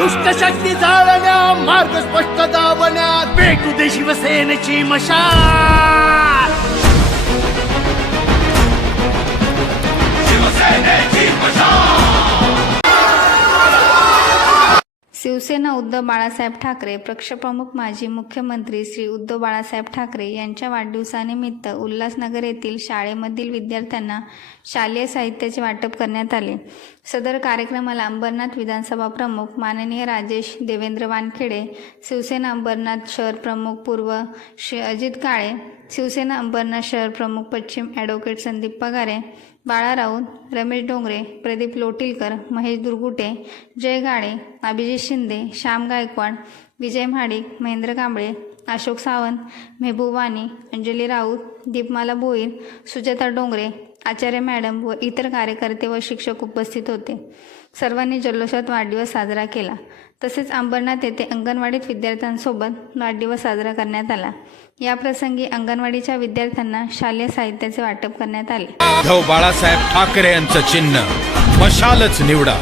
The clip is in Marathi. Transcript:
दुष्टशक्ती जाळण्या मार्ग स्पष्ट दावण्या भेटू दे शिवसेनेची मशाल. शिवसेना उद्धव बाळासाहेब ठाकरे पक्षप्रमुख माजी मुख्यमंत्री श्री उद्धव बाळासाहेब ठाकरे यांच्या वाढदिवसानिमित्त उल्हासनगर येथील शाळेमधील विद्यार्थ्यांना शालेय साहित्याचे वाटप करण्यात आले. सदर कार्यक्रमाला अंबरनाथ विधानसभा प्रमुख माननीय राजेश देवेंद्र वानखेडे शिवसेना अंबरनाथ शहर प्रमुख पूर्व श्री अजित काळे शिवसेना अंबरनाथ शहर प्रमुख पश्चिम ॲडव्होकेट संदीप पगारे बाळा राऊत रमेश डोंगरे प्रदीप लोटीलकर महेश दुर्गुटे जय गाळे अभिजित शिंदे श्याम गायकवाड विजय महाडिक महेंद्र कांबळे अशोक सावंत मेहबूब वाणी अंजली राऊत दीपमाला भोईर सुजाता डोंगरे आचार्य मॅडम व इतर कार्यकर्ते व शिक्षक उपस्थित होते. सर्वांनी जल्लोषात वाढदिवस साजरा केला. तसेच अंबरनाथ येथे अंगणवाडीत विद्यार्थ्यांसोबत वाढदिवस साजरा करण्यात आला. याप्रसंगी अंगणवाडीच्या विद्यार्थ्यांना शालेय साहित्याचे वाटप करण्यात आले. उद्धव बाळासाहेब ठाकरे यांचं चिन्ह मशालच निवडा.